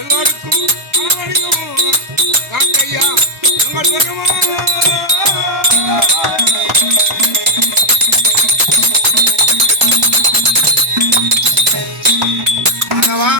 எல்லாருக்கும் அளவடிக்கும் காக்கையா நம்ம